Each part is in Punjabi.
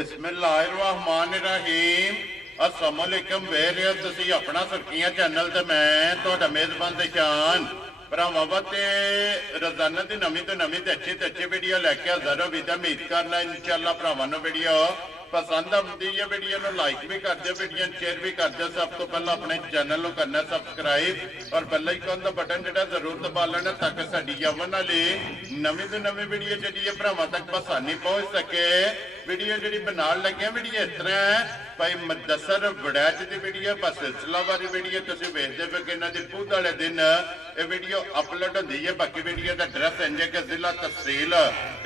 बिस्मिल्लाहिर्रहमानिर्रहीम अस्सलाम वालेकुम वेर तुसी अपना सुर्खियां चैनल ते मैं तुहाडा मेजबान दिशान भरावां वास्ते रोजाना दी नवीं तो नवीं ते अच्छी वीडियो लैके हाज़र हो विदा उम्मीद करना इंशाअल्लाह भरावां नूं वीडियो पसंद आती है। वीडियो को लाइक भी कर दो, वीडियो शेयर भी कर दो। सब तो पहले अपने चैनल को करना सब्सक्राइब और बेल आइकन का बटन जो जरूर दबा लेना ताकि साडी आवन वाली नवीं तो नवीं वीडियो जी भरावां तक आसानी पहुंच सके। वीडियो जी बना लगे वीडियो इस तरह है भाई मुदस्सर वड़ैच की वीडियो बस सिलसिलावारी वीडियो तुम वेखते पे कि इन्हों की पूद वाले दिन ये वीडियो अपलोड होती है। बाकी वीडियो का एड्रैस इंज कि जिला तहसील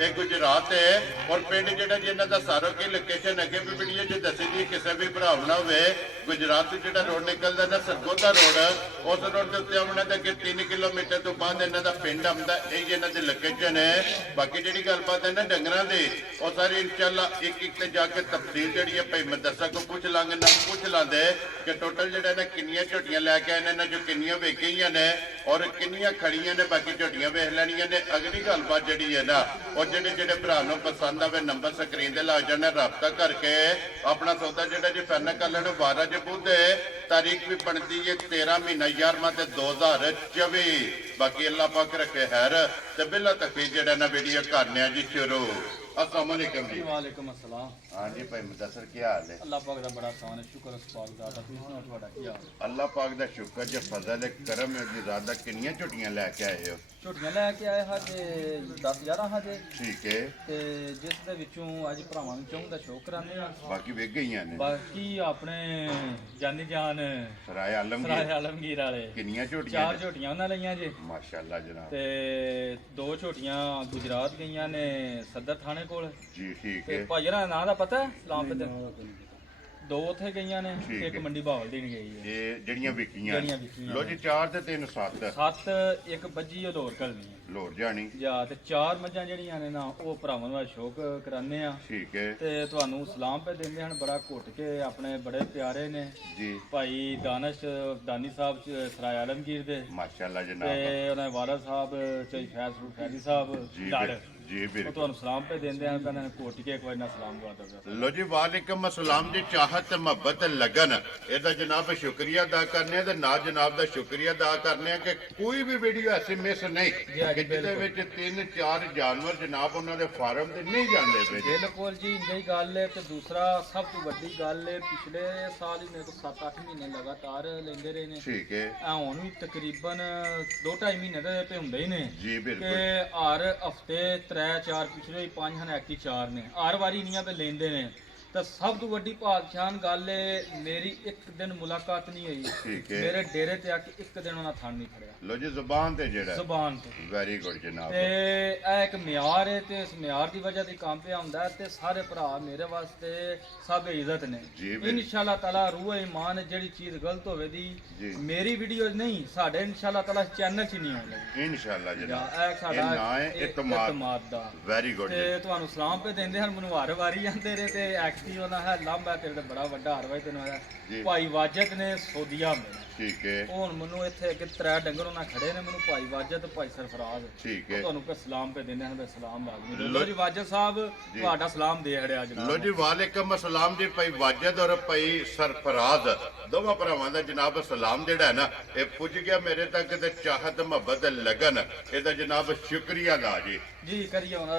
ये गुजरात है और पिंड जो इन्हों का सारो की लोकेशन अगे भी वीडियो जो दसी दी किसी भी भरावना हो गुजरात से जो रोड निकलता ना सरगोदा रोड उस रोड के उत्ते आने के 3 किलोमीटर तो बाद इन्हों का पिंड आता यही इन्हों की लोकेशन है। बाकी जी गलबात है ना डंगर की वो सारी इंशाअल्लाह एक ते जाके तफसील जी है भाई मदरसा को पूछ लांगे ना पूछ लाते कि टोटल जो किनिया झोटियां लैके आए ने जो किनिया वेखियां ने और किनिया खड़ियां ने बाकी झोटियां वेख लैनियां ने। अगली गलबात जी है ना और जेडे भरा पसंद आवे नंबर स्क्रीन से लग जाने रबता करके अपना सौदा जो जी फाइनल कर लेना। 12 बुध तारीख भी बनती है 13 महीना 11वां 2024। बाकी अल्लाह पाक रखे हैर ते बिला तकलीफ जो ना वीडियो करने जी शुरू। अस्सलाम वालेकुम जी। वालेकुम अस्सलाम। हाँ जी भाई मुदस्सर क्या हाल है? अल्लाह पाक दा बड़ा आसान है, शुक्र उस पाक दा। तुसीं सुणाओ तुहाडा की हाल है? अल्लाह पाक दा शुक्र जे फजल है करम है जी ज़्यादा। कितनी झुटियां लेके आए हो? झोटियां लैके आए हा जे 10-11 हा जे ठीक है ते जिस दे विचों अज भरावां नूं चौं दा शौक कराने आ। बाकी वेख गईयां ने बाकी अपने जानी जान सराय आलमगीर सराय आलमगीर वाले कितनी झुटियां? 4 झोटियां उन्हां लईयां जे माशाअल्लाह जनाब। ते 2 झोटियां गुजरात गईयां ने सदर थाने कोल जी ठीक ते है भाईरा नां दा पता है सलाम पे 2 उत्थे गईयां ने ठीक एक है। मंडी बहावल देन गई है। ये जड़ियां विकियां जड़ियां विकियां लो जी 4 ते 3 7 7 एक बज्जी लोर करनी है लोर जानी ਜਾਂ ਤੇ 4 ਮੱਝਾਂ ਜਿਹੜੀਆਂ ਨੇ ਨਾ ਉਹ ਭਰਾਵਾਂ ਦਾ ਸ਼ੌਕ ਕਰਾਉਂਦੇ ਆ ठीक है ਤੇ ਤੁਹਾਨੂੰ ਸਲਾਮ ਪੇ ਦਿੰਦੇ ਹਨ। ਬੜਾ ਘੁੱਟ ਕੇ ਆਪਣੇ ਬੜੇ ਪਿਆਰੇ ਨੇ जी ਭਾਈ ਦਾਨਿਸ਼ ਦਾਨੀ ਸਾਹਿਬ ਸਰਾਏ ਆਲਮਗੀਰ ਦੇ माशाअल्लाह ਤੇ जनाब ਉਹਨਾਂ ਦੇ ਵਾਲਾ ਸਾਹਿਬ ਚਈ ਫੈਜ਼ਲ ਸਾਹਿਬ जी ਲੜ जी ਉਹ बिल्कुल। ਤੁਹਾਨੂੰ ਸਲਾਮ ਪੇ ਦਿੰਦੇ ਹਨ। ਕਹਿੰਦੇ ਨੇ ਘੁੱਟ ਕੇ ਇੱਕ ਵਾਰ ਨਾ ਸਲਾਮ ਦਵਾ ਦਿਓ। लो जी वालेकुम अस्सलाम जी। चाहत मोहब्बत लगन ਇਹਦਾ जनाब शुक्रिया अदा करने ਤੇ ਨਾ जनाब ਦਾ शुक्रिया अदा करने कि कोई भी वीडियो ऐसी मिस नहीं जी हाँ जी, कि ਜਿਹਦੇ ਵਿੱਚ 3-4 ਜਾਨਵਰ जनाब ਉਹਨਾਂ ਦੇ ਫਾਰਮ ਤੇ ਨਹੀਂ ਜਾਂਦੇ ਪਏ ਜੀ। ਬਿਲਕੁਲ ਜੀ ਇੰਨੀ ਗੱਲ ਹੈ। ਤੇ ਦੂਸਰਾ ਸਭ ਤੋਂ ਵੱਡੀ ਗੱਲ ਹੈ ਪਿਛਲੇ ਸਾਲ ਹੀ ਮੇਰੇ ਕੋਲ 7-8 ਮਹੀਨੇ ਲਗਾਤਾਰ ਲੈਂਦੇ ਰਹੇ ਨੇ। ठीक है ਹੁਣ ਵੀ ਤਕਰੀਬਨ 2-2.5 ਮਹੀਨੇ ਦੇ ਤੇ ਹੁੰਦੇ ਹੀ ਨੇ जी ਕਿ बिल्कुल ਹਰ ਹਫਤੇ 3-4 ਪਿਛਲੇ 5 ਹਨ ਐਕਟੀ 4 ਨੇ ਹਰ ਵਾਰੀ ਇੰਨੀਆਂ ਤੇ ਲੈਂਦੇ ਨੇ। ਤਾਂ ਸਭ ਤੋਂ ਵੱਡੀ ਭਾਗਸ਼ਾਨ ਗੱਲ ਹੈ ਮੇਰੀ ਇੱਕ ਦਿਨ ਮੁਲਾਕਾਤ ਨਹੀਂ ਹੋਈ ठीक है ਮੇਰੇ ਡੇਰੇ ਤੇ ਆ ਕੇ ਇੱਕ ਦਿਨ ਉਹਨਾਂ ਥਣ ਨਹੀਂ ਫੜਿਆ लो जी जुबान ते जेड़ा ਜ਼ੁਬਾਨ ਤੇ। वेरी गुड जनाब। ਤੇ ਇਹ ਇੱਕ ਮਿਆਰ ਹੈ ਤੇ ਇਸ ਮਿਆਰ ਦੀ ਵਜ੍ਹਾ ਤੇ ਕੰਮ ਪਿਆ ਹੁੰਦਾ ਹੈ। ਤੇ ਸਾਰੇ ਭਰਾ ਮੇਰੇ ਵਾਸਤੇ ਸਭ ਇੱਜ਼ਤ ਨੇ ਜੀ ਬਿਲਕੁਲ। ਇਨਸ਼ਾਅੱਲਾ ਤਾਲਾ ਰੂਹ ਈਮਾਨ ਜਿਹੜੀ ਚੀਜ਼ ਗਲਤ ਹੋਵੇ ਦੀ ਜੀ। ਮੇਰੀ ਵੀਡੀਓ ਨਹੀਂ ਸਾਡੇ ਇਨਸ਼ਾਅੱਲਾ ਤਾਲਾ ਚੈਨਲ 'ਚ ਨਹੀਂ ਆਉਣ ਲੱਗੀ। इंशाअल्लाह ਜਾਂ जनाब ਇਹ ਸਾਡਾ ਇਹ ਨਾਂ ਹੈ ਇਤਮਾਦ ਦਾ। वेरी गुड ਤੇ ਤੁਹਾਨੂੰ ਸਲਾਮ ਪੇ ਦਿੰਦੇ ਹਨ। ਮੈਨੂੰ ਹਰ ਵਾਰੀ ਜਾਂਦੇ ਰਹੇ ਤੇ ਐਕਟਿਵ ਹੋਣਾ ਹੈ ਲੰਬਾ ਤੇਰੇ ਤੇ ਬੜਾ ਵੱਡਾ ਹਰ ਵਾਰੀ ਤੈਨੂੰ ਜੀ। ਭਾਈ ਵਾਜਤ ਨੇ ਸੋਦੀਆ ਮੈਂ ठीक है ਹੁਣ ਮੈਨੂੰ ਇੱਥੇ ਇੱਕ 3 ਡੰਗਰ ਉਹਨਾਂ ਖੜੇ ਨੇ ਮੈਨੂੰ ਭਾਈ ਵਾਜਤ ਭਾਈ ਸਰਫਰਾਜ਼ ठीक है ਤੁਹਾਨੂੰ ਪੇ ਸਲਾਮ ਪੇ ਦਿੰਦੇ ਹਨ। ਤੇ ਸਲਾਮ ਲਾਜ਼ਮੀ ਲੋ ਲੋ ਜੀ ਵਾਜਦ ਸਾਹਿਬ ਤੁਹਾਡਾ ਸਲਾਮ ਦੇ ਹੜਿਆ लो ਜਨਾਬ। जी वालेकुम अस्सलाम जी। भाई वाजद और भाई सरफराज दोवां भरावां दा जनाब सलाम जेड़ा है ना ये पुज गया मेरे तक ते चाहत मोहब्बत लगन ਇਹਦਾ जनाब शुक्रिया अदा जी। ਜੀ ਕਰੀਏ ਹੁਣ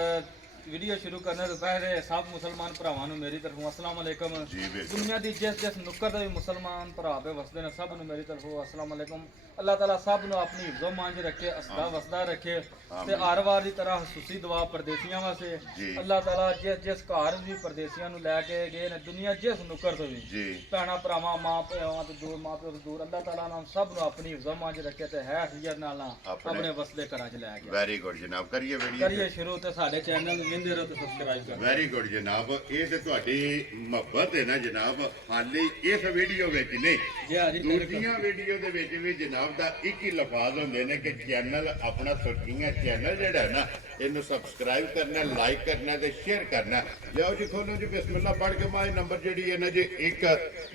ਵੀਡੀਓ ਸ਼ੁਰੂ ਕਰਨ ਤੋਂ ਪਹਿਲੇ ਸਭ ਮੁਸਲਮਾਨ ਭਰਾਵਾਂ ਨੂੰ ਮੇਰੀ ਤਰਫੋਂ ਅਸਲਾਮ ਅਲੈਕਮ। जी बिल्कुल ਦੁਨੀਆ ਦੀ ਜਿਸ ਨੁੱਕਰ ਦੇ ਵੀ ਮੁਸਲਮਾਨ ਭਰਾ ਪੇ ਵਸਦੇ ਨੇ ਸਭ ਨੂੰ ਮੇਰੀ ਤਰਫੋਂ ਅਸਲਾਮ ਅਲੈਕਮ। ਅੱਲਾਹ ਤਾਲਾ ਸਭ ਨੂੰ ਆਪਣੀ ਹਿਫਜ਼ੋ ਮਾਂਝ ਰੱਖੇ ਅਸਦਾ ਵਸਦਾ ਰੱਖੇ ਤੇ ਹਰ ਵਾਰ ਦੀ ਤਰ੍ਹਾਂ ਖੁਸ਼ੀ ਦੁਆ ਪਰਦੇਸੀਆਂ ਵਾਸਤੇ। ਜੀ। ਅੱਲਾਹ ਤਾਲਾ ਜਿਸ ਘਰ ਵੀ ਪਰਦੇਸੀਆਂ ਨੂੰ ਲੈ ਕੇ ਗਏ ਨੇ ਦੁਨੀਆ ਜਿਸ ਨੁੱਕਰ ਤੋਂ ਵੀ जी ਭੈਣਾਂ ਭਰਾਵਾਂ ਮਾਂ ਪਿਓਾਂ ਤੋਂ ਦੂਰ ਮਾਂ ਪਿਓ ਤੋਂ ਦੂਰ ਅੱਲਾਹ ਤਾਲਾ ਨਾਲ ਸਭ ਨੂੰ ਆਪਣੀ ਹਿਫਜ਼ੋ ਮਾਂਝ ਰੱਖੇ ਤੇ ਹੈ ਹੀਰ ਨਾਲ ਆਪਣੇ ਵਸਦੇ ਘਰਾਂ 'ਚ ਲੈ ਗਿਆ। वेरी गुड जनाब। करिए वीडियो ਕਰੀਏ ਸ਼ੁਰੂ ਤੇ ਸਾਡੇ ਚੈਨਲ ਨੂੰ ਵਿੰਦੇ ਰਹੋ ਤੇ ਸਬਸਕ੍ਰਾਈਬ ਕਰੋ। ਵੈਰੀ ਗੁੱਡ ਜਨਾਬ। ਇਹ ਤੇ ਤੁਹਾਡੀ ਮੁਹੱਬਤ ਹੈ ਨਾ ਜਨਾਬ ਹਾਲੇ ਇਸ ਵੀਡੀਓ ਵਿੱਚ ਨਹੀਂ ਜੀ ਹਾਂ ਜੀ ਬਿਲਕੁਲ। ਦੂਜੀਆਂ ਵੀਡੀਓ ਦੇ ਵਿੱਚ ਵੀ ਜਨਾਬ ਦਾ ਇੱਕ ਹੀ ਲਫ਼ਜ਼ ਹੁੰਦੇ ਨੇ ਕਿ ਚੈਨਲ ਆਪਣਾ ਸੁਰਖੀਆਂ ਚੈਨਲ ਜਿਹੜਾ ਹੈ ਨਾ ਇਹਨੂੰ ਸਬਸਕ੍ਰਾਈਬ ਕਰਨਾ ਲਾਈਕ ਕਰਨਾ ਤੇ ਸ਼ੇਅਰ ਕਰਨਾ। ਜਾਓ ਜੀ ਖੋਲੋ ਜੀ ਬਿਸਮਿਲ੍ਲਾ ਪੜ੍ਹ ਕੇ ਮਾਈ ਨੰਬਰ ਜਿਹੜੀ ਹੈ ਨਾ ਜੀ 1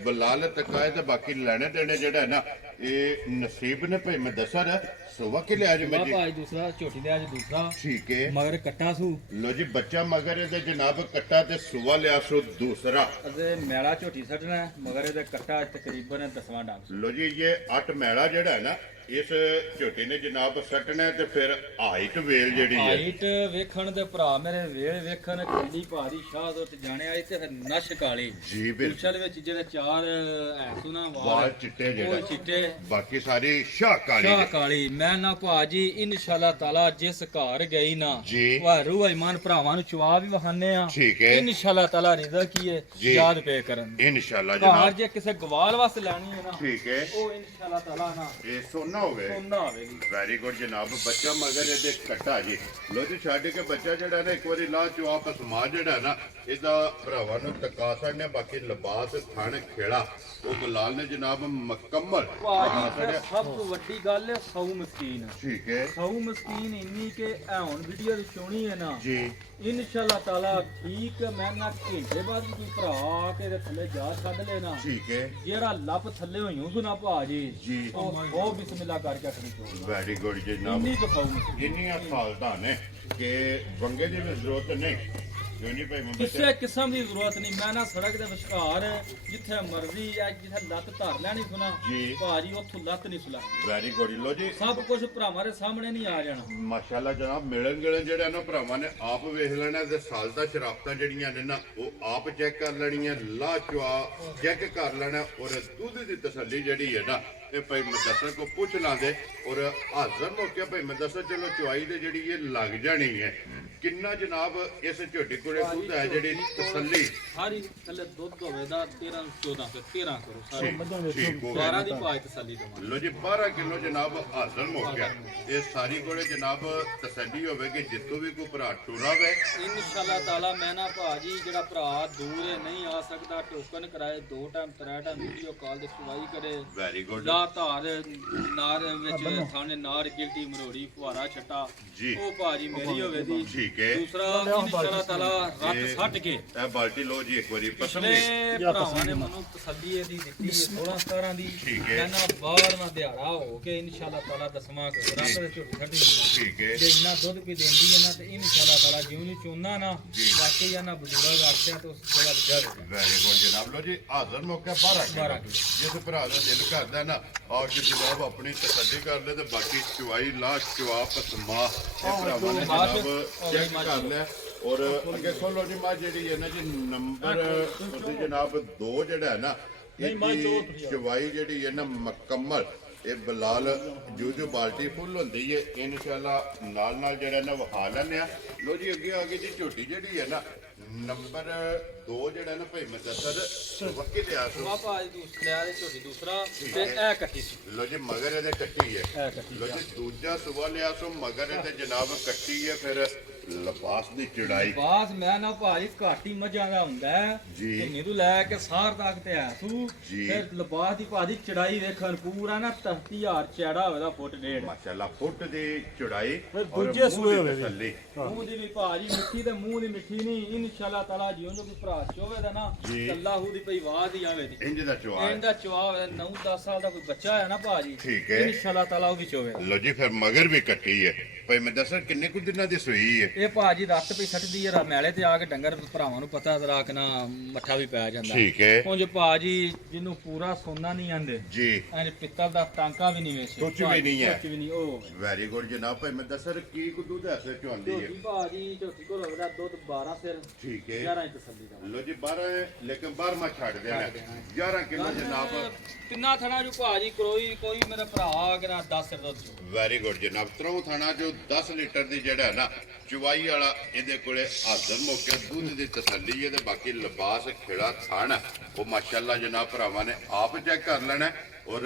ਬਲਾਲ ਤਕਾਇ ਤੇ ਬਾਕੀ ਲੈਣੇ ਦੇਣੇ ਜਿਹੜਾ ਹੈ ਨਾ ਇਹ ਨਸੀਬ ਨੇ ਭਾਈ ਮੈਂ ਦੱਸਾਂ ਨਾ ਸੁਬਾ ਕਿ ਲਿਆ ਜੀ ਮੈਂ ਜੀ ਭਾਜੀ ਦੂਸਰਾ ਝੋਟੀ ਦੇ ਅੱਜ ਦੂਸਰਾ ਠੀਕ ਹੈ ਮਗਰ ਕੱਟਾ ਸੂ ਲੋ ਜੀ ਬੱਚਾ ਮਗਰ ਇਹਦੇ ਜਨਾਬ ਕੱਟਾ ਤੇ ਸੁਬਾ ਲਿਆ ਸੋ ਦੂਸਰਾ ਅਜੇ ਮੈਲਾ ਝੋਟੀ ਛੱਡਣਾ ਮਗਰ ਇਹਦੇ ਕੱਟਾ ਤਕਰੀਬਨ 10ਵਾਂ ਡੰਗ ਲੋ ਜੀ ਇਹ 8 ਮੈਲਾ ਜਿਹੜਾ ਹੈ ਨਾ ਇਸ ਝੋਟੀ ਨੇ ਜਨਾਬ ਸੱਟਣਾ ਹੈ ਤੇ ਫਿਰ ਹਾਈਟ ਵੇਲ ਜਿਹੜੀ ਹੈ ਹਾਈਟ ਵੇਖਣ ਦੇ ਭਰਾ ਮੇਰੇ ਵੇਲ ਵੇਖਣ ਕਿੰਨੀ ਭਾਰੀ ਸ਼ਾਹ ਤੋਂ ਜਾਣਿਆ ਇਹ ਤੇ ਨਸ਼ ਕਾਲੀ ਜੀ ਬਿਲਕੁਲ ਪੁੱਛਲ ਵਿੱਚ ਜਿਹੜੇ ਚਾਰ ਐਸੂ ਨਾ ਵਾਲ ਚਿੱਟੇ ਉਹ ਜਿਹੜਾ ਚਿੱਟੇ ਬਾਕੀ ਸਾਰੀ ਸ਼ਾਹ ਕਾਲੀ ਸ਼ਾਹ ਹੈ। ਕਾਲੀ ਮੈਂ ਨਾ ਭਾਜੀ ਇਨਸ਼ਾਅੱਲਾ ਤਾਲਾ ਜਿਸ ਘਰ ਗਈ ਨਾ ਜੀ। ਵਾਰੂ ਇਮਾਨ ਭਰਾਵਾਂ ਨੂੰ ਚੁਆ ਵੀ ਵਹਾਨੇ ਆ ਠੀਕ ਹੈ। ਇਨਸ਼ਾਅੱਲਾ ਤਾਲਾ ਰਿਜ਼ਾ ਕੀ ਹੈ ਜੀ। ਯਾਦ ਪੇ ਕਰਨ ਇਨਸ਼ਾਅੱਲਾ ਘਰ ਜਨਾਬ ਜੇ ਕਿਸੇ ਗਵਾਲ ਵਾਸਤੇ ਲੈਣੀ ਹੈ ਨਾ ਠੀਕ ਹੈ ਉਹ ਇਨਸ਼ਾਅੱਲਾ ਤਾਲਾ ਨਾ ਇਹ ਸੋਨਾ ਹੋਵੇ ਸੋਨਾ ਹੋਵੇਗੀ ਵੈਰੀ ਗੁੱਡ ਜਨਾਬ ਬੱਚਾ ਮਗਰ ਇਹਦੇ ਕੱਟਾ ਜੀ ਲੋ ਜੀ ਛੱਡ ਕੇ ਬੱਚਾ ਜਿਹੜਾ ਨਾ ਇੱਕ ਵਾਰੀ ਲਾ ਚੋ ਆਪ ਸਮਾਜ ਜਿਹੜਾ ਨਾ ਇਹਦਾ ਭਰਾਵਾਂ ਨੂੰ ਟਕਾ ਸਕਦੇ ਬਾਕੀ ਲਿਬਾਸ ਥਣ ਖੇੜਾ ਉਹ ਬਲਾਲ ਨੇ ਜਨਾਬ ਮੁਕੰਮਲ ਭਾਜੀ ਫਿਰ ਸਭ ਤੋਂ ਵੱਡੀ ਗੱਲ ਹੈ ਸੌ ਮਸਕੀਨ ਠੀਕ ਹੈ ਸੌ ਮਸਕੀਨ ਇੰਨੀ ਕਿ ਇਹ ਹੁਣ ਵੀਡੀਓ ਦੀ ਸੋਹਣੀ ਹੈ ਨਾ ਜੀ ਇਨਸ਼ਾਅੱਲਾ ਤਾਲਾ ਠੀਕ ਮੈਂ ਨਾ ਘੰਟੇ ਬਾਅਦ ਵੀ ਕੋਈ ਭਰਾ ਆ ਕੇ ਇਹਦੇ ਥੱਲੇ ਜਾ ਛੱਡ ਲੈਣਾ ਠੀਕ ਹੈ ਜਿਹੜਾ ਲੱਭ ਥੱਲੇ ਹੋਈ ਉਸ ਨਾ ਭਾਜੀ ਜੀ। ਉਹ ਬਿਸਮਿਲ੍ਲਾ ਕਰਕੇ ਆਪਣੀ ਚੋਲ ਵੈਰੀ ਗੁੱਡ ਜਨਾਬ ਇੰਨੀ ਦਿਖਾਉ ਇੰਨੀਆਂ ਸਾਲਤਾਂ ਨੇ ਕਿ ਬੰਗੇ ਦੀ ਵੀ ਜ਼ਰੂਰਤ ਨਹੀਂ ਕਿਉਂ ਨਹੀਂ ਭਾਈ ਮੈਂ ਬੱਚਾ ਕਿਸੇ ਕਿਸਮ ਦੀ ਜ਼ਰੂਰਤ ਨਹੀਂ ਮੈਂ ਨਾ ਸੜਕ ਦੇ ਵਿਚਕਾਰ ਜਿੱਥੇ ਮਰਜ਼ੀ ਜਾਂ ਜਿੱਥੇ ਲੱਤ ਧਰ ਲੈਣੀ ਸੁਣਾ ਜੀ। ਭਾਜੀ ਉੱਥੋਂ ਲੱਤ ਨਹੀਂ ਸੁਲਾ ਵੈਰੀ ਗੁੱਡ ਲੋ ਜੀ ਸਭ ਕੁਝ ਭਰਾਵਾਂ ਦੇ ਸਾਹਮਣੇ ਨਹੀਂ ਆ ਜਾਣਾ ਮਾਸ਼ਾਅੱਲਾ ਜਨਾਬ ਮਿਲਣ ਗਿਲਣ ਜਿਹੜਾ ਨਾ ਭਰਾਵਾਂ ਨੇ ਆਪ ਵੇਖ ਲੈਣਾ ਤੇ ਸਾਲਤਾ ਸ਼ਰਾਫਤਾਂ ਜਿਹੜੀਆਂ ਨੇ ਨਾ ਉਹ ਆਪ ਚੈੱਕ ਕਰ ਲੈਣੀਆਂ ਲਾ ਚੁਆ ਚੈੱਕ ਕਰ ਲੈਣਾ ਔਰ ਦੁੱਧ ਦੀ ਤਸੱਲੀ ਜਿਹੜੀ ਹੈ ਨਾ ਇਹ ਭਾਈ ਮੁਦੱਸਰ ਕੋ ਪੁੱਛ ਲਾਂਦੇ ਔਰ ਹਾਜ਼ਰ ਮੌਕੇ ਭਾਈ ਮੁਦੱਸਰ ਚਲੋ ਚੁਆਈ ਦੇ ਜਿਹੜੀ ਇਹ ਲੱਗ ਜਾਣੀ ਹੈ ਕਿੰਨਾ ਜਨਾਬ ਇਸ ਝੋਟੀ ਕੋਲੇ ਦੁੱਧ ਹੈ ਜਿਹੜੀ ਤਸੱਲੀ ਸਾਰੀ ਥੱਲੇ ਦੁੱਧ ਹੋਵੇ ਦਾ 13 14 ਤੇ 13 ਕਰੋ ਸਾਰੇ ਠੀਕ ਹੋ 12 ਦੀ ਭਾਜ ਤਸੱਲੀ ਦਵਾਂ ਲੋ ਜੀ 12 ਕਿਲੋ ਜਨਾਬ ਹਾਜ਼ਰ ਮੌਕਿਆ ਇਹ ਸਾਰੀ ਕੋਲੇ ਜਨਾਬ ਤਸੱਲੀ ਹੋਵੇਗੀ ਜਿੱਤੋਂ ਵੀ ਕੋਈ ਭਰਾ ਟੁਰਾ ਵੇ ਇਨਸ਼ਾਅੱਲਾ ਤਾਲਾ ਮੈਂ ਨਾ ਭਾਜੀ ਜਿਹੜਾ ਭਰਾ ਦੂਰ ਹੈ ਨਹੀਂ ਆ ਸਕਦਾ ਟੋਕਨ ਕਰਾਏ 2 ਟਾਈਮ 3 ਟਾਈਮ ਵੀਡੀਓ ਕਾਲ ਤੇ ਸੁਣਵਾਈ ਕਰੇ ਵੈਰੀ ਗੁੱਡ ਲਾ ਧਾਰ ਨਾਰ ਵਿੱਚ ਥਾਣੇ ਨਾਰ ਗਿਲਟੀ ਮਰੋੜੀ ਫੁਹਾਰਾ ਛੱਟਾ ਜੀ। ਉਹ ਭਾਜੀ ਮੇਰੀ ਹੋਵੇ ਦੀ ਠੀਕ ਹੈ ਦੂਸਰਾ ਇਨਸ਼ਾਅੱਲਾ ਤਾਲਾ ਰੱਤ ਛੱਡ ਕੇ ਇਹ ਬਾਲਟੀ ਲੋ ਜੀ ਇੱਕ ਵਾਰੀ ਪਸੰਦ ਪਿਛਲੇ ਭਰਾਵਾਂ ਨੇ ਮੈਨੂੰ ਤਸੱਲੀ ਇਹਦੀ ਦਿੱਤੀ ਹੈ 16 17 ਦੀ ਠੀਕ ਹੈ। ਮੈਂ ਨਾ 12ਵਾਂ ਦਿਹਾੜਾ ਹੋ ਕੇ ਇਨਸ਼ਾਅੱਲਾ ਤਾਲਾ ਦਸਵਾਂ ਰੱਤ ਦੇ ਝੋਟੀ ਛੱਡੀ ਠੀਕ ਹੈ ਜੇ ਇੰਨਾ ਦੁੱਧ ਪੀ ਦਿੰਦੀ ਹੈ ਨਾ ਤੇ ਇਨਸ਼ਾਅੱਲਾ ਤਾਲਾ ਜਿਉਂ ਨਹੀਂ ਚੋਨਾ ਨਾ ਬਾਕੀ ਇਹਨਾਂ ਬਜ਼ੁਰਗ ਆਖਿਆ ਤੇ ਉਸ ਜਗ੍ਹਾ ਤੇ ਜਾ ਰਹੇ ਵੈਰੀ ਗੁੱਡ ਜਨਾਬ ਲੋ ਜੀ ਹਾਜ਼ਰ ਮੌਕਾ 12 ਕਿਲੋ ਜਿਸ ਭਰਾ ਦਾ ਦਿਲ ਕਰਦਾ ਨਾ ਔਰ ਜੇ ਜਨਾਬ ਆਪਣੀ ਤਸੱਲੀ ਕਰ ਲੈ ਤੇ ਬਾਕੀ ਚੁਆਈ ਲਾ ਚੁਆ ਪਸਮਾ ਇਹ ਭਰਾਵਾਂ ਨੇ ਜਨਾਬ ਚੈੱਕ ਕਰ ਲਿਆ ਔਰ ਅੱਗੇ ਖੋਲੋ ਜੀ ਮਾ ਜਿਹੜੀ ਹੈ ਨਾ ਜੀ ਨੰਬਰ ਉਹਦੀ ਜਨਾਬ 2 ਜਿਹੜਾ ਹੈ ਨਾ ਇਹਦੀ ਚੁਆਈ ਜਿਹੜੀ ਹੈ ਨਾ ਮੁਕੰਮਲ ਇਹ ਬਲਾਲ ਜੋ ਬਾਲਟੀ ਫੁੱਲ ਹੁੰਦੀ ਹੈ ਇਨਸ਼ਾਅੱਲਾ ਨਾਲ ਜਿਹੜਾ ਨਾ ਵਹਾ ਲੈਂਦੇ ਆ ਲੋ ਜੀ ਅੱਗੇ ਜੀ ਝੋਟੀ ਜਿਹੜੀ ਹੈ ਨਾ ਨੰਬਰ 2 ਜਿਹੜਾ ਨਾ ਭਾਈ ਮੁਦੱਸਰ ਵਕੀ ਲਿਆ ਸੋ ਬਾਬਾ ਜੀ ਦੂਸਰਾ ਦੇ ਝੋਟੀ ਦੂਸਰਾ ਤੇ ਇਹ ਕੱਟੀ ਸੀ ਲੋ ਜੀ ਮਗਰ ਇਹਦੇ ਕੱਟੀ ਹੈ ਇਹ ਕੱਟੀ ਲੋ ਜੀ ਦੂਜਾ ਸੁਬਾ ਲਿਆ ਸੋ ਮਗਰ ਇਹਦੇ ਜਨਾਬ ਕੱਟੀ ਹੈ ਫਿਰ ਲਪਾਸ ਦੀ ਚੜਾਈ ਬਾਸ ਮੈਂ ਨਾ ਭਾਜੀ ਘੱਟ ਹੀ ਮੱਝਾਂ ਦਾ ਹੁੰਦਾ ਹੈ ਜੀ। ਕਿੰਨੀ ਤੋਂ ਲੈ ਕੇ ਸਾਰ ਤੱਕ ਤੇ ਆ ਤੂੰ ਜੀ। ਫਿਰ ਲਿਬਾਸ ਦੀ ਭਾਜੀ ਚੜਾਈ ਵੇਖਣ ਪੂਰਾ ਨਾ 30000 ਚੜਾ ਹੋਵੇ ਦਾ ਫੁੱਟ ਡੇਢ ਮਾਸ਼ਾਅੱਲਾ ਫੁੱਟ ਦੀ ਚੜਾਈ ਦੂਜੇ ਸੂਏ ਹੋਵੇ ਜੀ। ਤਸੱਲੀ ਮੂੰਹ ਦੀ ਵੀ ਭਾਜੀ ਮਿੱਠੀ ਤੇ ਮੂੰਹ ਦੀ ਮਿੱਠੀ ਨਹੀਂ ਇਨਸ਼ਾਅੱਲਾ ਤਾਲਾ ਜਿਉਂ ਜੋ ਕੋਈ ਭਰਾ ਚੋਵੇ ਦਾ ਨਾ ਜੀ। ਅੱਲਾਹੂ ਦੀ ਭਈ ਆਵਾਜ਼ ਹੀ ਆਵੇ ਦੀ ਇੰਜ ਦਾ ਚੁਆ ਇਹਦਾ ਚਵਾ 9-10 ਸਾਲ ਦਾ ਕੋਈ ਬੱਚਾ ਹੈ ਨਾ ਭਾਜੀ ਠੀਕ ਹੈ। ਇਨਸ਼ਾਅੱਲਾ ਤਾਲਾ ਉਹ ਵੀ ਚੋਵੇ ਲੋ ਜੀ ਫਿਰ ਮਗਰ ਵੀ ਕੱਟੀ ਹੈ ਭਾਈ ਮੈਂ ਦੱਸਾਂ ਕਿੰਨੇ ਕੁ ਦਿਨਾਂ ਦੀ ਸੂਈ ਹੈ ਇਹ ਭਾਜੀ ਰੱਤ ਪਈ ਸੱਟਦੀ ਹੈ ਮੈਲੇ ਤੇ ਆ ਕੇ ਡੰਗਰ ਭਰਾਵਾਂ ਨੂੰ ਪਤਾ ਜ਼ਰਾ ਕਿ ਨਾ ਮੱਠਾ ਵੀ ਪੈ ਜਾਂਦਾ ਠੀਕ ਹੈ ਹੁਣ ਜੇ ਭਾਜੀ ਜਿਹਨੂੰ ਪੂਰਾ ਸੋਨਾ ਨਹੀਂ ਆਂਦੇ ਜੀ ਐਂ ਪਿੱਤਲ ਦਾ ਟਾਂਕਾ ਵੀ ਨਹੀਂ ਵੇਚ ਕੁਛ ਵੀ ਨਹੀਂ ਹੈ। ਕੁਛ ਵੀ ਨਹੀਂ ਉਹ ਵੈਰੀ ਗੁੱਡ ਜਨਾਬ ਭਾਈ ਮੈਂ ਦੱਸਾਂ ਕੀ ਕੁ ਦੁੱਧ ਐਸੇ ਚੁਆਂਦੀ ਹੈ ਝੋਟੀ ਭਾਜੀ ਝੋਟੀ ਕੋਲ ਲੱਗਦਾ ਦੁੱਧ 12 ਸਿਰ ਠੀਕ ਹੈ 11 ਤਸੱਲੀ ਦਾ ਲੋ ਜੀ 12 ਹੈ ਲੇਕਿਨ 12ਵਾਂ ਛੱਡ ਦੇਣਾ 11 ਕਿਲੋ ਜਨਾਬ ਤਿੰਨਾ ਥਣਾ ਜੋ ਭਾਜੀ ਕੋਈ ਮੇਰਾ ਭਰਾ ਕਿ ਨਾ 10 ਸਿਰ ਦੁੱਧ ਚੋ ਵੈਰੀ ਗੁੱਡ ਜਨਾਬ ਤਰੋਂ ਥਾਣਾ ਜੋ 10 ਲੀਟਰ ਦੀ ਜਿਹੜਾ ਹੈ ਨਾ ਚੁਵਾਈ ਵਾਲਾ ਇਹਦੇ ਕੋਲੇ ਹਾਜ਼ਰ ਮੌਕੇ ਦੁੱਧ ਦੀ ਤਸੱਲੀ ਹੈ ਤੇ ਬਾਕੀ ਲਿਬਾਸ ਖੇੜਾ ਥਣ ਉਹ ਮਾਸ਼ਾਅੱਲਾ ਜਨਾਬ ਭਰਾਵਾਂ ਨੇ ਆਪ ਚੈੱਕ ਕਰ ਲੈਣਾ ਔਰ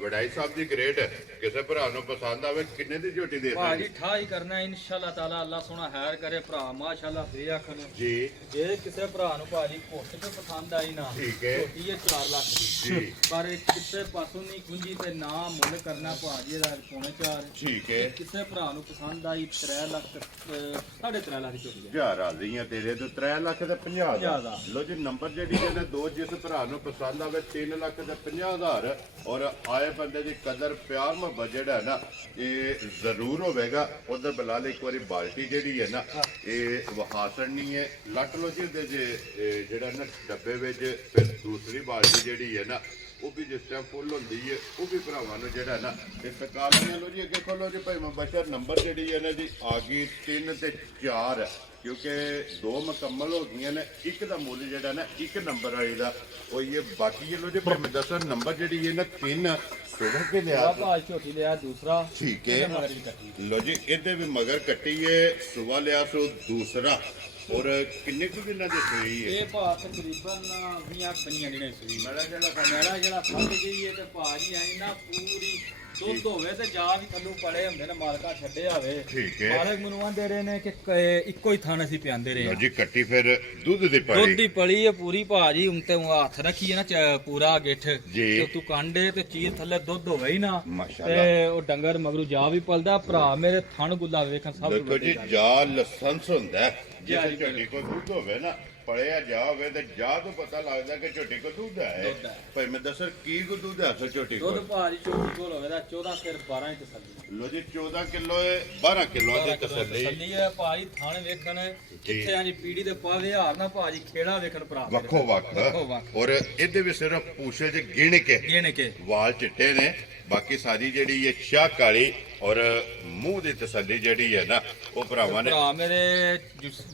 ਵਡਾਈ ਸਾਹਿਬ ਦੀ ਗ੍ਰੇਡ ਕਿਸੇ ਭਰਾ ਨੂੰ ਪਸੰਦ ਆਵੇ ਕਿੰਨੇ ਦੀ ਝੋਟੀ ਦੇ ਭਾਜੀ ਦਾਂਗੇ ਠਾ ਹੀ ਕਰਨਾ ਇਨਸ਼ਾਅੱਲਾ ਤਾਲਾ ਅੱਲਾ ਸੋਹਣਾ ਹੈਰ ਕਰੇ ਭਰਾ ਮਾਸ਼ਾਅੱਲਾ ਬੇਆਖਣ ਜੀ ਜੇ ਕਿਸੇ ਭਰਾ ਨੂੰ ਭਾਜੀ ਘੁੱਟ ਤੇ ਪਸੰਦ ਆਈ ਨਾ ਠੀਕ ਹੈ। ਝੋਟੀ ਇਹ 4 ਲੱਖ ਦੀ ਜੀ ਪਰ ਇਹ ਕਿਸੇ ਪਾਸੋਂ ਨਹੀਂ ਖੁੰਜੀ ਤੇ ਨਾ ਮੁੱਲ ਕਰਨਾ ਭਾਜੀ ਦਾ ਪੌਣੇ 4 ਠੀਕ ਹੈ ਕਿਸੇ ਭਰਾ ਨੂੰ ਪਸੰਦ ਆਈ 3 ਲੱਖ 3.5 ਲੱਖ ਦੀ ਝੋਟੀ ਹੈ ਹਜ਼ਾਰ ਰਾਜ਼ੀਆਂ ਤੇਰੇ ਤੋਂ 3 ਲੱਖ ਤੇ 50 50 ਲੋ ਜੀ ਨੰਬਰ ਜਿਹੜੀ ਇਹਨੇ ਦੋ ਜਿਸ ਭਰਾ ਨੂੰ ਪਸੰਦ ਆਵੇ 3 ਲੱਖ ਤੇ 50,000 ਔਰ ਆਏ ਬੰਦੇ ਦੀ ਕਦਰ ਪਿਆਰ ਮੁਹੱਬਤ ਜਿਹੜਾ ਨਾ ਇਹ ਜ਼ਰੂਰ ਹੋਵੇਗਾ। ਉਧਰ ਬਲਾਲ ਇੱਕ ਵਾਰੀ ਬਾਲਟੀ ਜਿਹੜੀ ਹੈ ਨਾ ਇਹ ਵਹਾਸਣੀ ਹੈ ਲੱਟ ਲੋ ਜੀ ਦੇ ਜਿਹੜਾ ਨਾ ਡੱਬੇ ਵਿੱਚ ਫਿਰ ਦੂਸਰੀ ਬਾਲਟੀ ਜਿਹੜੀ ਹੈ ਨਾ ਉਹ ਵੀ ਜਿਸ ਟਾਈਮ ਫੁੱਲ ਹੁੰਦੀ ਹੈ ਉਹ ਵੀ ਭਰਾਵਾਂ ਨੂੰ ਜਿਹੜਾ ਨਾ ਇਹ ਟਕਾ ਲੈਣ ਲੋ ਜੀ। ਅੱਗੇ ਖੋਲੋ ਜੀ ਭਾਈ ਮੁਬਸ਼ਰ ਨੰਬਰ ਜਿਹੜੀ ਹੈ ਨਾ ਜੀ ਆ ਗਈ 3 ਤੇ 4 ਕਿਉਂਕਿ 2 ਮੁਕੰਮਲ ਹੋ ਗਈਆਂ ਨੇ। ਇੱਕ ਦਾ ਮੁੱਲ ਜਿਹੜਾ ਨਾ 1 ਨੰਬਰ ਵਾਲੀ ਦਾ ਉਹ ਇਹ ਬਾਕੀ ਇਹ ਲੋ ਜੀ ਭਾਈ ਮੁਦੱਸਰ ਨੰਬਰ ਜਿਹੜੀ ਹੈ ਨਾ 3 ਸੁਬਹ ਕੇ ਲਿਆ ਭਾਜ ਝੋਟੀ ਲਿਆ ਦੂਸਰਾ ਠੀਕ ਹੈ। ਲੋ ਜੀ ਇਹਦੇ ਵੀ ਮਗਰ ਕੱਟੀ ਹੈ ਸੁਬਹ ਲਿਆ ਸੋ ਦੂਸਰਾ ਔਰ ਕਿੰਨੇ ਕੁ ਦਿਨਾਂ ਦੀ ਸੂਈ ਹੈ ਇਹ ਭਾਅ ਤਕਰੀਬਨ 20 ਦਿਨਾਂ ਸੂਈ ਮੇਰਾ ਜਿਹੜਾ ਫੱਟ ਗਈ ਹੈ ਤੇ ਭਾਜੀ ਆਈ ਨਾ ਪੂਰੀ ਦੁੱਧ ਹੋਵੇ ਤੇ ਜਾ ਵੀ ਥੱਲੋਂ ਪੜੇ ਹੁੰਦੇ ਨੇ ਮਾਲਕਾ ਛੱਡੇ ਆਵੇ ਠੀਕ ਹੈ। ਮਾਲਕ ਮੈਨੂੰ ਆਂਦੇ ਰਹੇ ਨੇ ਕਿ ਇੱਕੋ ਹੀ ਥਾਂ ਅਸੀਂ ਪਿਆਂਦੇ ਰਹੇ ਲੋ ਜੀ ਕੱਟੀ ਫਿਰ ਦੁੱਧ ਦੀ ਦੁੱਧ ਪੜੀ ਦੀ ਪਲੀ ਹੈ ਪੂਰੀ ਭਾਜੀ ਹੁਣ ਤੇ ਹੱਥ ਰੱਖੀ ਹੈ ਨਾ ਪੂਰਾ ਗਿੱਠ ਜੀ। ਤੇ ਤੂੰ ਕਾਂਡੇ ਤੇ ਚੀਜ਼ ਥੱਲੇ ਦੁੱਧ ਹੋਵੇ ਹੀ ਨਾ ਮਾਸ਼ਾਅੱਲਾ। ਤੇ ਉਹ ਡੰਗਰ ਮਗਰੂ ਜਾ ਵੀ ਪਲਦਾ ਭਰਾ ਮੇਰੇ ਥਣ ਗੁੱਲਾ ਵੇਖਣ ਸਭ ਤੋਂ ਦੇਖੋ ਜੀ ਵੱਡੀ ਗੱਲ। ਜਾ ਲਾਇਸੈਂਸ ਹੁੰਦਾ ਹੈ। ਜੀ, ਜੇ ਜੀ, ਝੋਟੀ ਕੋ ਦੁੱਧ ਹੋਵੇ ਨਾ ਪੜਿਆ ਜਾ ਹੋਵੇ ਤੇ ਜਾ ਤੋਂ ਪਤਾ ਲੱਗਦਾ ਕਿ ਝੋਟੀ ਕੋ ਦੁੱਧ ਹੈ। ਦੁੱਧ ਹੈ। ਭਾਈ ਮੈਂ ਦੱਸਰ ਕੀ ਕੋ ਦੁੱਧ ਹੈ ਸੋ ਝੋਟੀ ਕੋ ਦੁੱਧ ਭਾਜੀ ਝੋਟੀ ਕੋਲ ਹੋਵੇ ਦਾ 14 ਸਿਰ 12 ਹੀ ਤਸੱਲੀ ਲੋ ਜੀ 14 ਕਿਲੋ ਹੈ 12 ਕਿਲੋ ਦੀ ਤਸੱਲੀ ਤਸੱਲੀ ਹੈ ਭਾਜੀ ਥਣ ਵੇਖਣ ਕਿੱਥੇ ਆਂ ਜੀ ਪੀੜੀ ਦੇ ਪਾਵੇ ਹਾਰ ਨਾ ਭਾਜੀ ਖੇੜਾ ਵੇਖਣ ਭਰਾ ਮੇਰੇ। ਵੱਖੋ ਵੱਖੋ ਵੱਖ ਵੱਖ। ਔਰ ਇਹਦੇ ਵੀ ਸਿਰਫ ਪੂਛੇ ਚ ਗਿਣ ਕੇ ਗਿਣ ਕੇ ਵਾਲ ਚਿੱਟੇ ਨੇ ਬਾਕੀ ਸਾਰੀ ਜਿਹੜੀ ਇਹ ਸ਼ਾਹ ਕਾਲੀ ਔਰ ਮੂੰਹ ਦੀ ਤਸੱਲੀ ਜਿਹੜੀ ਹੈ ਨਾ ਉਹ ਭਰਾਵਾਂ ਨੇ ਭਰਾ ਮੇਰੇ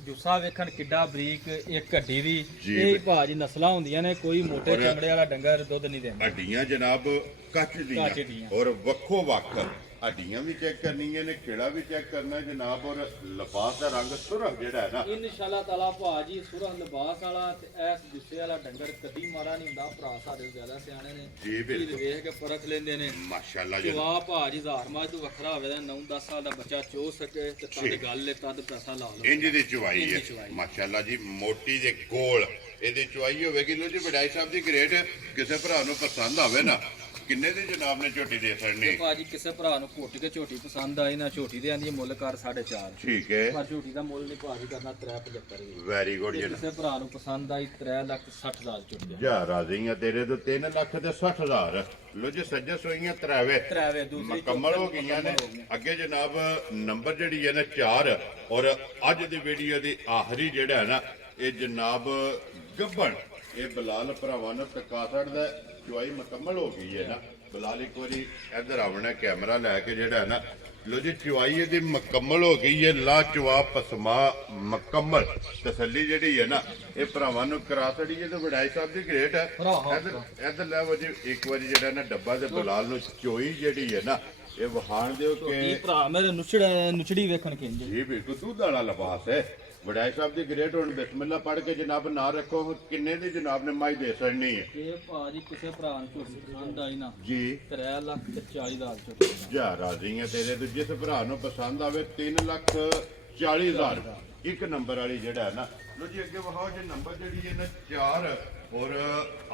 ਜੁੱਸਾ ਵੇਖਣ ਕਿੱਡਾ ਬਰੀਕ ਇੱਕ ਹੱਡੀ ਦੀ ਜੀ ਇਹ ਬਈ। ਭਾਜੀ ਨਸਲਾਂ ਹੁੰਦੀਆਂ ਨੇ ਕੋਈ ਮੋਟੇ ਔਰ- ਚਮੜੇ ਵਾਲਾ ਡੰਗਰ ਦੁੱਧ ਨਹੀਂ ਦਿੰਦਾ ਹੱਡੀਆਂ ਜਨਾਬ ਕੱਚ ਦੀਆਂ ਕੱਚ ਦੀਆਂ। ਔਰ ਵੱਖੋ ਵੱਖ ਹੱਡੀਆਂ ਵੀ ਚੈੱਕ ਕਰਨੀਆਂ ਨੇ ਖੇੜਾ ਵੀ ਚੈੱਕ ਕਰਨਾ ਹੈ ਜਨਾਬ ਔਰ ਲਿਬਾਸ ਦਾ ਰੰਗ ਸੁਰਖ ਜਿਹੜਾ ਹੈ ਨਾ ਇਨਸ਼ਾਅੱਲਾ ਤਾਲਾ ਭਾਜੀ ਸੁਰਖ ਲਿਬਾਸ ਵਾਲਾ ਤੇ ਐਸ ਜੁੱਸੇ ਵਾਲਾ ਡੰਗਰ ਕਦੀ ਮਾਰਾ ਨਹੀਂ ਹੁੰਦਾ ਭਰਾ ਸਾਡੇ ਜ਼ਿਆਦਾ ਸਿਆਣੇ ਨੇ ਜੀ ਬਿਲਕੁਲ। ਚੀਜ਼ ਵੇਖ ਕੇ ਪਰਖ ਲੈਂਦੇ ਨੇ ਮਾਸ਼ਾਅੱਲਾ ਜੀ ਜਵਾ ਭਾਜੀ ਹਜ਼ਾਰ ਮਾਜ ਤੋਂ ਵੱਖਰਾ ਹੋਵੇ ਦਾ 9-10 ਸਾਲ ਦਾ ਬੱਚਾ ਚੋ ਸਕੇ ਤੇ ਤਦ ਗੱਲ ਹੈ ਤਦ ਪੈਸਾ ਲਾ ਲਓ ਇੰਜ ਦੀ ਚੁਆਈ ਇੰਝ ਹੈ ਦੀ ਚੁਆਈ। ਮਾਸ਼ਾਅੱਲਾ ਜੀ ਮੋਟੀ ਦੇ ਗੋਲ ਇਹਦੀ ਚੁਆਈ ਹੋਵੇਗੀ ਲੋ ਜੀ ਵਡਾਈ ਸਾਹਿਬ ਦੀ ਗ੍ਰੇਟ ਕਿਸੇ ਭਰਾ ਨੂੰ ਪਸੰਦ ਆਵੇ ਨਾ ਕਿੰਨੇ ਦੀ ਜਨਾਬ ਨੇ ਝੋਟੀ ਦੇ ਛੜਨੀ ਭਾਜੀ ਕਿਸੇ ਭਰਾ ਨੂੰ ਘੁੱਟ ਕੇ ਝੋਟੀ ਪਸੰਦ ਆਈ ਨਾ ਝੋਟੀ ਦੇ ਆਂਦੀ ਮੁੱਲ ਕਰ 4.5 ਠੀਕ ਹੈ ਪਰ ਝੋਟੀ ਦਾ ਮੁੱਲ ਨਹੀਂ ਭਾਜੀ ਕਰਨਾ 375 ਵੈਰੀ ਗੁੱਡ ਜੀ ਕਿਸੇ ਭਰਾ ਨੂੰ ਪਸੰਦ ਆਈ 3,60,000 ਝੋਟੀ ਜਾ ਰਾਜ਼ੀਆਂ ਤੇਰੇ ਤੋਂ 3 ਲੱਖ ਤੇ 60,000 ਲੋ ਜੀ ਸੱਜੇ ਸੋਈਆਂ ਤਰਾਵੇ ਤਰਾਵੇ ਦੂਸਰੀ ਮੁਕੰਮਲ ਹੋ ਗਈਆਂ ਨੇ ਅੱਗੇ ਜਨਾਬ ਨੰਬਰ ਜਿਹੜੀ ਹੈ ਨਾ 4 ਔਰ ਅੱਜ ਦੀ ਵੀਡੀਓ ਦੀ ਆਖਰੀ ਜਿਹੜਾ ਹੈ ਨਾ ਇਹ ਜਨਾਬ ਗੱਬਣ ਇਹ ਬਲਾਲ ਭਰਾਵਾਂ ਨੂੰ ਟਕਾ ਦਾ ਚੁਆਈ ਮੁਕੰਮਲ ਹੋ ਗਈ ਹੈ ਨਾ ਬਲਾਲ ਇੱਕ ਵਾਰੀ ਇੱਧਰ ਆਵਣਾ ਕੈਮਰਾ ਲੈ ਕੇ ਜਿਹੜਾ ਹੈ ਨਾ ਲੋ ਜੀ ਚੁਆਈ ਇਹਦੀ ਮੁਕੰਮਲ ਹੋ ਗਈ ਹੈ ਲਾ ਜਵਾਬ ਪਸਮਾ ਮੁਕੰਮਲ ਤਸੱਲੀ ਜਿਹੜੀ ਹੈ ਨਾ ਇਹ ਭਰਾਵਾਂ ਨੂੰ ਕਰਾ ਛੜੀ ਹੈ ਤੇ ਵਡਾਈ ਸਾਹਿਬ ਦੀ ਗ੍ਰੇਟ ਹੈ ਇੱਧਰ ਲੈ ਵੋ ਜੀ ਇੱਕ ਵਾਰੀ ਜਿਹੜਾ ਨਾ ਡੱਬਾ ਤੇ ਬਲਾਲ ਨੂੰ ਚੋਈ ਜਿਹੜੀ ਹੈ ਨਾ ਇਹ ਵਹਾਣ ਦਿਓ ਕਿ ਭਰਾ ਮੇਰੇ ਨੁਚੜੀ ਵੇਖਣ ਕਿੰਜ ਜੀ ਬਿਲਕੁਲ ਦੁੱਧ ਵਾਲਾ ਲਿਬਾਸ ਹੈ ਵਡਾਈ ਸਾਹਿਬ ਦੀ ਗ੍ਰੇਟ ਹੁਣ ਬਿਸਮਿਲ੍ਲਾ ਪੜ੍ਹ ਕੇ ਜਨਾਬ ਨਾ ਰੱਖੋ ਕਿੰਨੇ ਦੀ ਜਨਾਬ ਨੇ ਮਾਈ ਦੇ ਸਕਣੀ ਹੈ ਇਹ ਭਾਜੀ ਕਿਸੇ ਭਰਾ ਨੂੰ ਝੋਟੀ ਪਸੰਦ ਆਈ ਨਾ ਜੀ 3,40,000 ਝੋਟੀ ਜਾ ਰਾਜ਼ੀਆਂ ਤੇਰੇ ਤੋਂ ਜਿਸ ਭਰਾ ਨੂੰ ਪਸੰਦ ਆਵੇ 3,40,000 ਇੱਕ ਨੰਬਰ ਵਾਲੀ ਜਿਹੜਾ ਹੈ ਨਾ ਲੋ ਜੀ ਅੱਗੇ ਵਹਾਓ ਜੇ ਨੰਬਰ ਜਿਹੜੀ ਹੈ ਨਾ 4 ਔਰ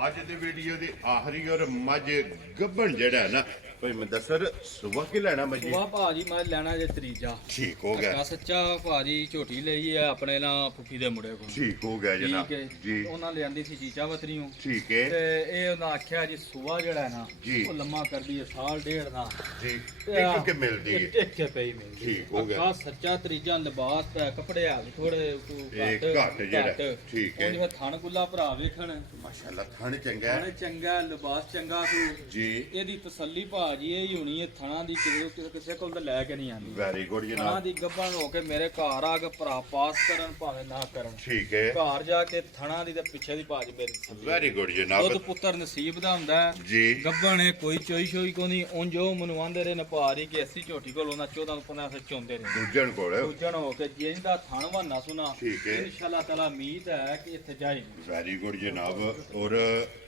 ਅੱਜ ਦੀ ਵੀਡੀਓ ਦੀ ਆਖਰੀ ਔਰ ਮੱਝ ਗੱਬਣ ਜਿਹੜਾ ਹੈ ਨਾ ਭਾਈ ਮੁਦੱਸਰ ਸੁਬਹ ਕੀ ਲੈਣਾ ਮੱਜੀ ਵਾਹ ਭਾਜੀ ਮੈਂ ਲੈਣਾ ਜੇ ਤਰੀਜਾ ਠੀਕ ਹੋ ਗਿਆ ਸੱਚਾ ਭਾਜੀ ਝੋਟੀ ਲਈ ਹੈ ਆਪਣੇ ਨਾਲ ਫੁੱਫੀ ਦੇ ਮੁੰਡੇ ਕੋਲ ਠੀਕ ਹੋ ਗਿਆ ਜਨਾਬ ਠੀਕ ਹੈ ਜੀ ਉਹਨਾਂ ਲਿਆਂਦੀ ਸੀ ਚੀਚਾ ਵਤਰੀਓ ਠੀਕ ਹੈ ਤੇ ਇਹ ਉਹਨਾਂ ਆਖਿਆ ਜੀ ਸੁਬਾ ਜਿਹੜਾ ਹੈ ਨਾ ਜੀ। ਉਹ ਲੰਮਾ ਕਰਦੀ ਹੈ ਸਾਲ ਡੇਢ ਦਾ ਜੀ ਇੱਕ ਕਿ ਮਿਲਦੀ ਹੈ ਇੱਕ ਪਈ ਮਿਲਦੀ ਠੀਕ ਹੋ ਗਿਆ। ਅੱਖਾਂ ਸੱਚਾ ਤਰੀਜਾ ਲਿਬਾਸ ਪੈ ਕੱਪੜੇ ਆ ਥੋੜੇ ਇਹ ਘੱਟ ਜਿਹੜਾ, ਠੀਕ ਹੈ। ਉਹ ਜਿਵੇਂ ਥਣ ਗੁੱਲਾ ਭਰਾ ਵੇਖਣ ਮਾਸ਼ਾਅੱਲਾ ਥਣ ਚੰਗਾ ਥਣ ਹੈ ਚੰਗਾ ਲਿਬਾਸ ਚੰਗਾ ਤੂੰ ਜੀ ਇਹਦੀ ਤਸੱਲੀ ਭਾਜੀ ਇਹ ਹੀ ਹੋਣੀ ਹੈ ਥਣਾ ਦੀ ਕਿਸੇ ਕੋਲ ਤਾਂ ਲੈ ਕੇ ਨਹੀਂ ਆਂਦੀ ਵੈਰੀ ਗੁੱਡ ਥਣਾ ਜਨਾਬ ਦੀ ਗੱਭਣ ਹੋ ਕੇ ਮੇਰੇ ਘਰ ਆ ਕੇ ਭਰਾ ਪਾਸ ਕਰਨ ਭਾਵੇਂ ਨਾ ਕਰਨ ਠੀਕ ਹੈ ਘਰ ਜਾ ਕੇ ਥਣਾ ਦੀ ਤੇ ਪਿੱਛੇ ਦੀ ਭਾਜ ਮੇਰੀ ਤਸੱਲੀ। ਵੈਰੀ ਗੁੱਡ ਦੁੱਧ ਜਨਾਬ ਪੁੱਤਰ ਨਸੀਬ ਦਾ ਹੁੰਦਾ ਹੈ। ਜੀ ਗੱਭਣ ਹੈ ਕੋਈ ਚੋਈ ਸ਼ੋਈ ਕੋ ਨਹੀਂ ਉਂਝ ਉਹ ਮੈਨੂੰ ਆਂਦੇ ਰਹੇ ਨੇ ਭਾਰੀ ਕਿ ਐਸੀ ਝੋਟੀ ਕੋਲ ਉਹਨਾਂ 14-15 ਸੇ ਚੋਂਦੇ ਨੇ ਦੂਜਣ ਕੋਲ ਦੂਜਣ ਹੋ ਕੇ ਜਿੰਦਾ ਥਣ ਵਾਨਾ ਸੁਣਾ ਠੀਕ ਹੈ। ਇਨਸ਼ਾਅੱਲਾ ਤਾਲਾ ਉਮੀਦ ਹੈ ਕਿ ਇੱਥੇ ਜਾਏਗੀ ਵੈਰੀ ਗੁੱਡ ਜਨਾਬ ਔਰ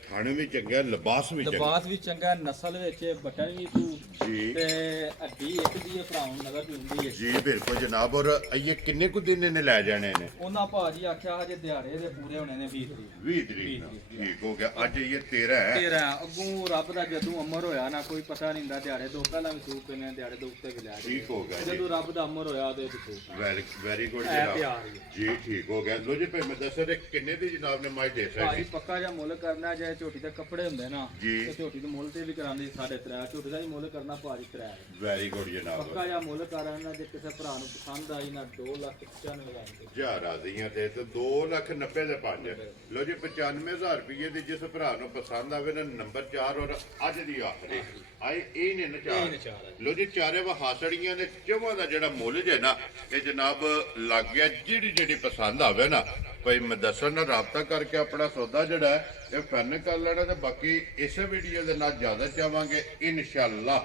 ਥਣ ਵੀ ਚੰਗਾ ਲਿਬਾਸ ਵੀ ਚੰਗਾ ਲਿਬਾਸ ਵੀ ਚੰਗਾ ਨਸਲ ਵਿੱਚ ਬਟਨ ਵੀ ਤੂੰ ਜੀ ਤੇ ਹੱਡੀ ਇੱਕ ਦੀ ਹੈ ਭਰਾਉਂ ਨਗਰ ਦੀ ਹੁੰਦੀ ਹੈ ਜੀ ਬਿਲਕੁਲ ਜਨਾਬ ਔਰ ਇਹ ਕਿੰਨੇ ਕੁ ਦਿਨ ਇਹਨੇ ਲੈ ਜਾਣੇ ਨੇ ਉਹਨਾਂ ਭਾਜੀ ਆਖਿਆ ਹਜੇ ਦਿਹਾੜੇ ਦੇ ਪੂਰੇ ਹੋਣੇ ਨੇ 20 ਤਰੀਕ 20 ਤਰੀਕ ਨੂੰ। ਠੀਕ ਹੋ ਗਿਆ ਅੱਜ ਇਹ 13 ਹੈ ਤੇਰਾ ਅੱਗੋਂ ਰੱਬ ਦਾ ਜਦੋਂ ਅਮਰ ਹੋਇਆ ਨਾ ਕੋਈ ਪਤਾ ਨਹੀਂ ਹੁੰਦਾ ਦਿਹਾੜੇ ਦੋ ਪਹਿਲਾਂ ਵੀ ਸੂਪ ਪਏ ਦਿਹਾੜੇ ਦੋ ਉੱਤੇ ਵੀ ਲੈ ਗਏ ਠੀਕ ਹੋ ਗਿਆ ਜੀ ਜਦੋਂ ਰੱਬ ਦਾ ਅਮਰ ਹੋਇਆ ਤੇ ਸੂਪ ਵੈਰੀ ਗੁੱਡ ਐ ਜਨਾਬ ਪਿਆਰ ਹੀ। ਜੀ ਠੀਕ ਹੋ ਗਿਆ ਲੋ ਜੀ ਭਾਈ ਮੈਂ ਦੱਸ ਰਿਹਾ ਕਿੰਨੇ ਦੀ ਜਨਾਬ ਨੇ ਮਾਈ ਦੇ ਭਾਜੀ ਸਕਦੀ ਪੱਕਾ ਜਿਹਾ ਮੁੱਲ ਕਰਨਾ ਜੇ ਝੋਟੀ ਦੇ ਕੱਪੜੇ ਹੁੰਦੇ ਨਾ ਜੀ। ਤੇ ਝੋਟੀ ਦੇ ਮੁੱਲ ਤੇ ਵੀ ਕਰਾਉਂਦੇ 3.5 ਝੋਟੀ ਦਾ ਵੀ ਮੁੱਲ ਕਰਨਾ ਭਾਜੀ 3 ਵੈਰੀ ਗੁੱਡ ਜਨਾਬ। ਪੱਕਾ ਜਿਹਾ ਮੁੱਲ ਕਰਾਂਗਾ ਜੇ ਕਿਸੇ ਭਰਾ ਨੂੰ ਪਸੰਦ ਆਈ ਨਾ 2,95,000 ਦੀ ਜਾ ਰਾਜ਼ੀਆਂ ਤੇ 2,90,000 ਦੇ ਪੰਜ। ਲੋ ਜੀ 95,000 ਰੁਪਏ ਦੀ ਜਿਸ ਭਰਾ ਨੂੰ ਪਸੰਦ ਆਵੇ ਨਾ ਨੰਬਰ 4 ਔਰ ਅੱਜ ਦੀ ਆਖਰੀ ਆਏ ਇਹ ਨੇ ਨਚਾਰ। ਲੋ ਜੀ ਚਾਰੇ ਵਾ ਹਾਸੜੀਆਂ ਨੇ ਚਵਾਂ ਦਾ ਜਿਹੜਾ ਮੁੱਲ ਜੇ ਨਾ ਇਹ ਜਨਾਬ ਲੱਗ ਗਿਆ। ਜਿਹੜੀ ਪਸੰਦ ਆਵੇ ਨਾ ਭਾਈ ਮਦਸਰ ਨਾਲ ਰਾਬਤਾ ਕਰਕੇ ਆਪਣਾ ਸੌਦਾ ਜਿਹੜਾ ਹੈ ਇਹ ਫਨ ਕਰ ਲੈਣਾ। ਤੇ ਬਾਕੀ ਇਸ ਵੀਡੀਓ ਦੇ ਨਾਲ ਜ਼ਿਆਦਾ ਚਾਹਾਂਗੇ ਇਨਸ਼ਾਅੱਲਾ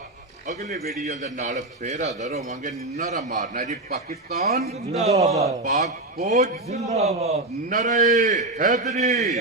ਅਗਲੀ ਵੀਡੀਓ ਦੇ ਨਾਲ ਫੇਰ ਹਾਜ਼ਰ ਹੋਵਾਂਗੇ। ਨਾਰਾ ਮਾਰਨਾ ਜੀ ਪਾਕਿਸਤਾਨ ਜ਼ਿੰਦਾਬਾਦ, ਪਾਕ ਫੌਜ ਜ਼ਿੰਦਾਬਾਦ, ਨਰੇ ਹੈਦਰੀ।